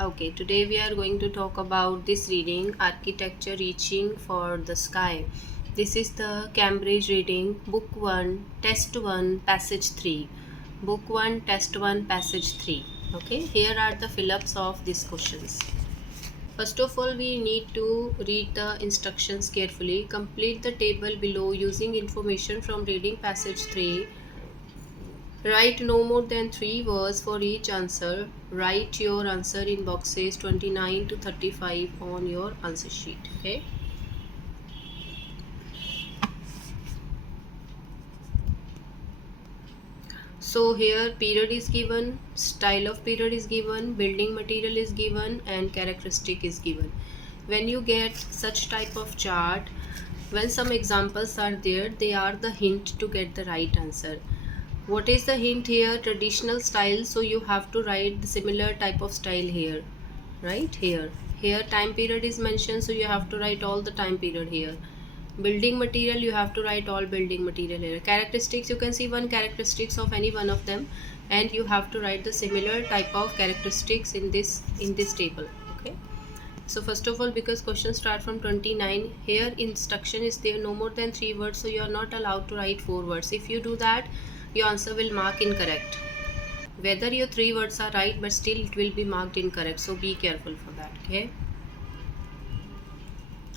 Okay, today we are going to talk about this reading, Architecture Reaching for the Sky. This is the Cambridge reading, Book 1, Test 1, Passage 3. Book 1, Test 1, Passage 3. Okay, here are the fill-ups of these questions. First of all, we need to read the instructions carefully. Complete the table below using information from reading passage 3. Write no more than 3 words for each answer. Write your answer in boxes 29 to 35 on your answer sheet. Okay. So here period is given, style of period is given, building material is given, and characteristic is given. When you get such type of chart, when some examples are there, they are the hint to get the right answer. What is the hint here? Traditional style, so you have to write the similar type of style here, right? Here time period is mentioned, so you have to write all the time period here. Building material, you have to write all building material here. Characteristics, you can see one characteristics of any one of them, and you have to write the similar type of characteristics in this table. Okay. So first of all, because questions start from 29, here instruction is there no more than 3 words, so you are not allowed to write 4 words. If you do that, your answer will mark incorrect. Whether your 3 words are right, but still it will be marked incorrect, so be careful for that. Okay.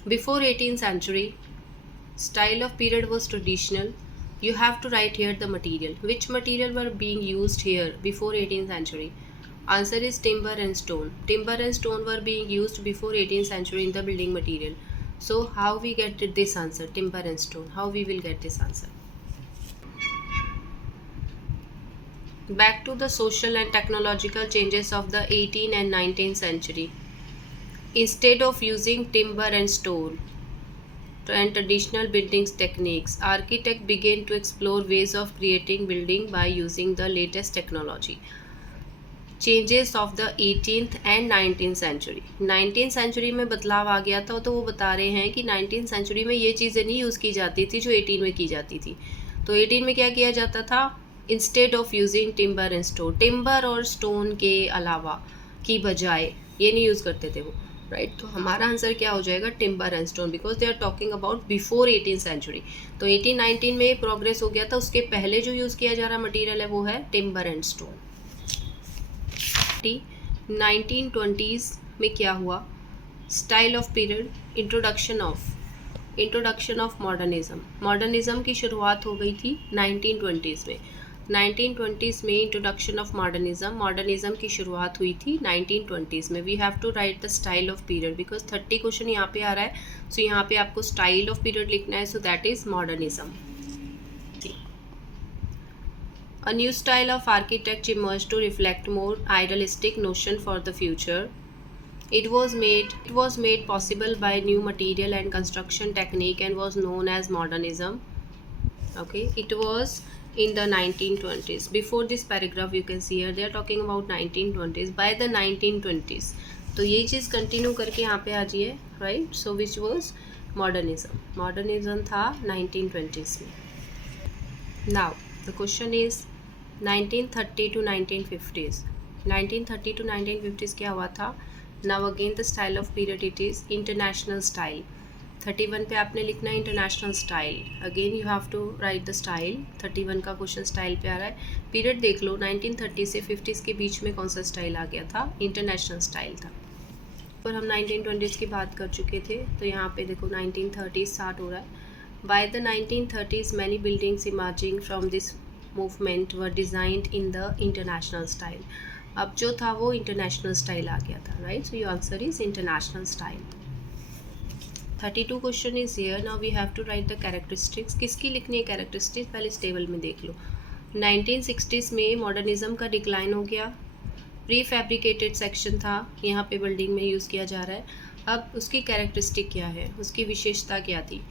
Before 18th century, style of period was traditional. You have to write here the material. Which material were being used here before 18th century? Answer is timber and stone. Timber and stone were being used before 18th century in the building material. So how we get this answer, timber and stone? How we will get this answer? Back to the social and technological changes of the 18th and 19th century. Instead of using timber and stone and traditional building techniques, architects began to explore ways of creating building by using the latest technology. Changes of the 18th and 19th century. 19th century में बदलाव आ गया था, तो वो बता रहे हैं कि 19th सेंचुरी में ये चीज़ें नहीं यूज़ की जाती थी जो 18 में की जाती थी. तो 18 में क्या किया जाता था? Instead of using timber and stone, timber और स्टोन के अलावा की बजाय ये नहीं यूज़ करते थे वो, राइट. तो हमारा आंसर क्या हो जाएगा? Timber and stone, because they are talking about before 18th century. तो 18-19 में प्रोग्रेस हो गया था, उसके पहले जो यूज़ किया जा रहा मटीरियल है वो है टिम्बर एंड स्टोन. 1920s में क्या हुआ? Style of period, introduction of modernism की शुरुआत हो गई थी 1920s में. 1920s में इंट्रोडक्शन ऑफ मॉडर्निज्म की शुरुआत हुई थी 1920s में. We have to write the style of period, because 30 question यहाँ पे आ रहा है, सो यहाँ पे आपको स्टाइल ऑफ पीरियड लिखना है, so that is modernism. A new style of architecture emerged to reflect more idealistic notion for the future. It was made possible by new material and construction technique and was known as modernism. Okay, it was in the 1920s. Before this paragraph you can see here they are talking about 1920s. By the 1920s, तो ये चीज़ continue करके यहाँ पे आ जाइए, right. So which was modernism था 1920s में. Now the question is 1930 to 1950s. 1930 to 1950s क्या हुआ था? Now again the style of period it is international style. 31 पे आपने लिखना है international style. Again you have to write the style. 31 का क्वेश्चन स्टाइल पे आ रहा है. पीरियड देख लो, 1930 से 50s के बीच में कौन सा स्टाइल आ गया था? इंटरनेशनल स्टाइल था. और हम 1920s की बात कर चुके थे, तो यहाँ पे देखो 1930s स्टार्ट हो रहा है. By the 1930s many buildings emerging from this movement were designed in the international style. अब जो था वो इंटरनेशनल स्टाइल आ गया था, right. So your answer is international style. 32 question is here. Now we have to write the characteristics. किसकी लिखनी है कैरेक्टरिस्टिक्स? पहले इस टेबल में देख लो. 1960s में मॉडर्निज्म का डिक्लाइन हो गया. प्री फैब्रिकेटेड सेक्शन था, यहाँ पे बिल्डिंग में यूज़ किया जा रहा है. अब उसकी कैरेक्टरिस्टिक क्या है, उसकी विशेषता क्या थी?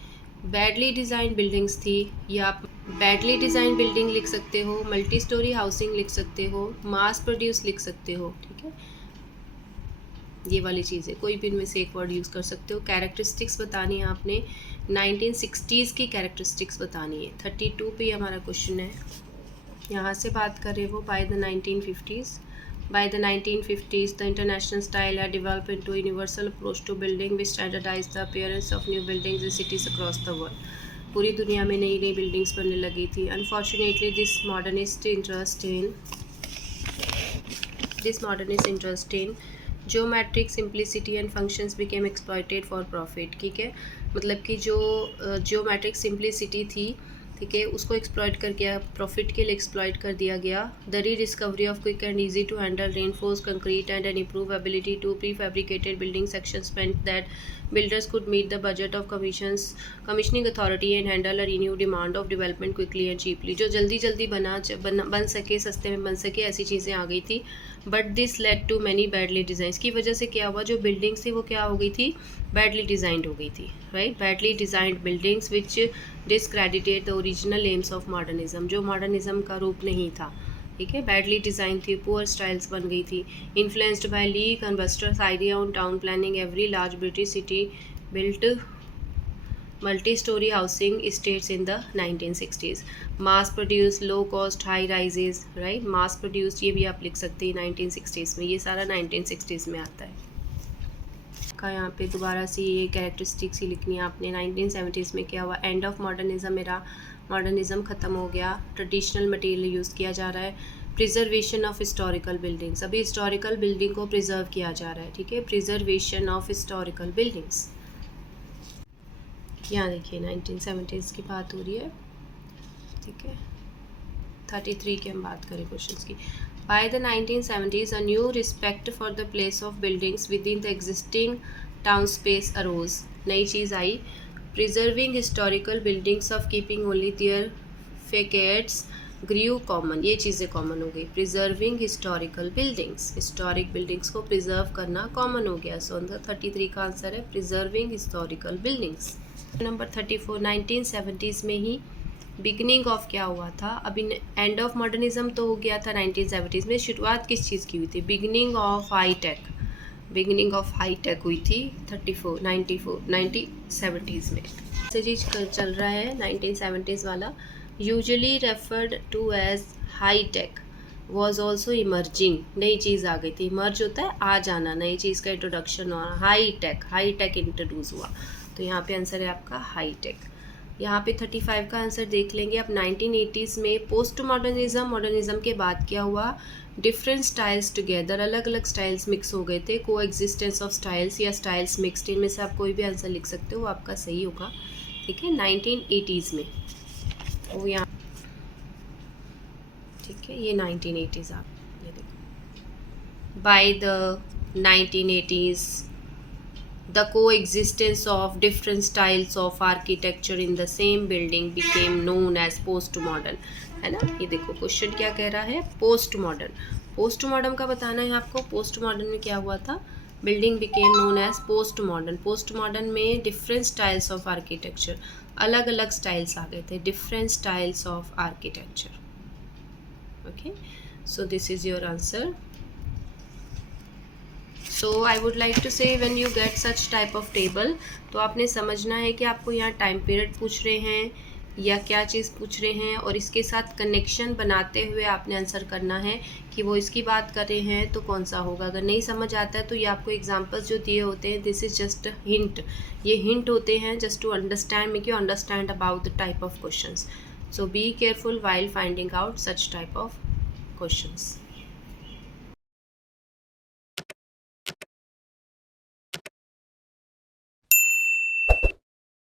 बैडली डिज़ाइन बिल्डिंग्स थी, या बैडली डिज़ाइन बिल्डिंग लिख सकते हो, मल्टी स्टोरी हाउसिंग लिख सकते हो, मास प्रोड्यूस लिख सकते हो, ठीक है. ये वाली चीज़ें कोई भी इनमें से एक वर्ड यूज़ कर सकते हो. कैरेक्टरिस्टिक्स बतानी है आपने. 1960s की कैरेक्टरिस्टिक्स बतानी है. 32 पे हमारा क्वेश्चन है. यहाँ से बात कर रहे हो by the 1950s. By the 1950s, the international style had developed into a universal approach to building, which standardized the appearance of new buildings in cities across the world. पूरी दुनिया में नई नई बिल्डिंग्स बनने लगी थी. Unfortunately, this modernist interest in geometric simplicity and functions became exploited for profit. ठीक है, मतलब कि जो geometric simplicity थी, ठीक है, उसको एक्सप्लॉइट कर गया, प्रॉफिट के लिए एक्सप्लॉइट कर दिया गया. The rediscovery of quick and easy to handle reinforced concrete and an improve ability to prefabricated building sections meant that builders could meet the budget of commissioning authority and handle a renewed demand of development quickly and cheaply. जो जल्दी जल्दी बन सके, सस्ते में बन सके, ऐसी चीज़ें आ गई थी. But this led to many badly designs. की वजह से क्या हुआ, जो बिल्डिंग्स थी वो क्या हो गई थी, बैडली डिज़ाइंड हो गई थी. Right, badly designed buildings which discredited the original aims of modernism. जो मॉडर्निज्म का रूप नहीं था, ठीक है, बैडली डिज़ाइन थी, पुअर स्टाइल्स बन गई थी. Influenced by Le Corbusier's idea on town planning, every large British city built multi-story housing estates in the 1960s. mass produced low cost high rises, right, mass produced, ये भी आप लिख सकते हैं 1960s में. ये सारा 1960s में आता है. का यहाँ पे दोबारा से ये कैरेक्टरिस्टिक्स ही लिखनी है आपने. 1970s में क्या हुआ, end of modernism era, modernism ख़त्म हो गया, ट्रेडिशनल मटेरियल यूज़ किया जा रहा है. प्रिजर्वेशन ऑफ हिस्टोरिकल बिल्डिंग्स, अभी हिस्टोरिकल बिल्डिंग को प्रिजर्व किया जा रहा है. ठीक है, प्रिजर्वेशन ऑफ हिस्टोरिकल बिल्डिंग्स. यहाँ देखिए 1970s की बात हो रही है. ठीक है, 33 की हम बात करें क्वेश्चंस की. By the 1970s, a new respect for the place of buildings within the existing town space arose. नई चीज़ आई, preserving historical buildings of keeping only their facades grew common. ये चीज़ें कॉमन हो गई. preserving historical buildings, historic buildings को preserve करना common हो गया. So 33 का आंसर है preserving historical buildings. Number 34, 1970s में ही बिगनिंग ऑफ क्या हुआ था. अभी एंड ऑफ मॉडर्निज्म तो हो गया था 1970s में, शुरुआत किस चीज़ की हुई थी, beginning of high tech. Beginning of high tech हुई थी 1970s में. ऐसे चीज़ चल रहा है 1970s वाला. Usually referred to as high tech was also emerging. नई चीज़ आ गई थी. इमर्ज होता है आ जाना, नई चीज़ का इंट्रोडक्शन हुआ. हाई टेक इंट्रोड्यूस हुआ. तो यहाँ पे आंसर है आपका हाई टेक. यहाँ पे 35 का आंसर देख लेंगे. अब 1980s में पोस्ट मॉडर्निज्म के बाद क्या हुआ, डिफरेंट स्टाइल्स टुगेदर, अलग अलग स्टाइल्स मिक्स हो गए थे. को एग्जिस्टेंस ऑफ स्टाइल्स या स्टाइल्स मिक्सड, इनमें से आप कोई भी आंसर लिख सकते हो, वो आपका सही होगा. ठीक है, 1980s में वो यहाँ, ठीक है, ये 1980s आप ये देखो. By the 1980s the coexistence of different styles of architecture in the same building became known as postmodern. है ना, ये देखो क्वेश्चन क्या कह रहा है, पोस्ट मॉडर्न का बताना है आपको. पोस्ट मॉडर्न में क्या हुआ था, building became known as post modern में डिफरेंट स्टाइल्स ऑफ आर्किटेक्चर, अलग अलग स्टाइल्स आ गए थे, different styles of architecture. Okay, so this is your answer. So I would like to say when you get such type of table, तो आपने समझना है कि आपको यहाँ टाइम पीरियड पूछ रहे हैं या क्या चीज़ पूछ रहे हैं, और इसके साथ कनेक्शन बनाते हुए आपने आंसर करना है कि वो इसकी बात कर रहे हैं तो कौन सा होगा. अगर नहीं समझ आता है तो ये आपको एग्जांपल्स जो दिए होते हैं, दिस इज़ जस्ट हिंट. ये हिंट होते हैं just to understand, make you understand about the type of questions. So be careful while finding out such type of questions.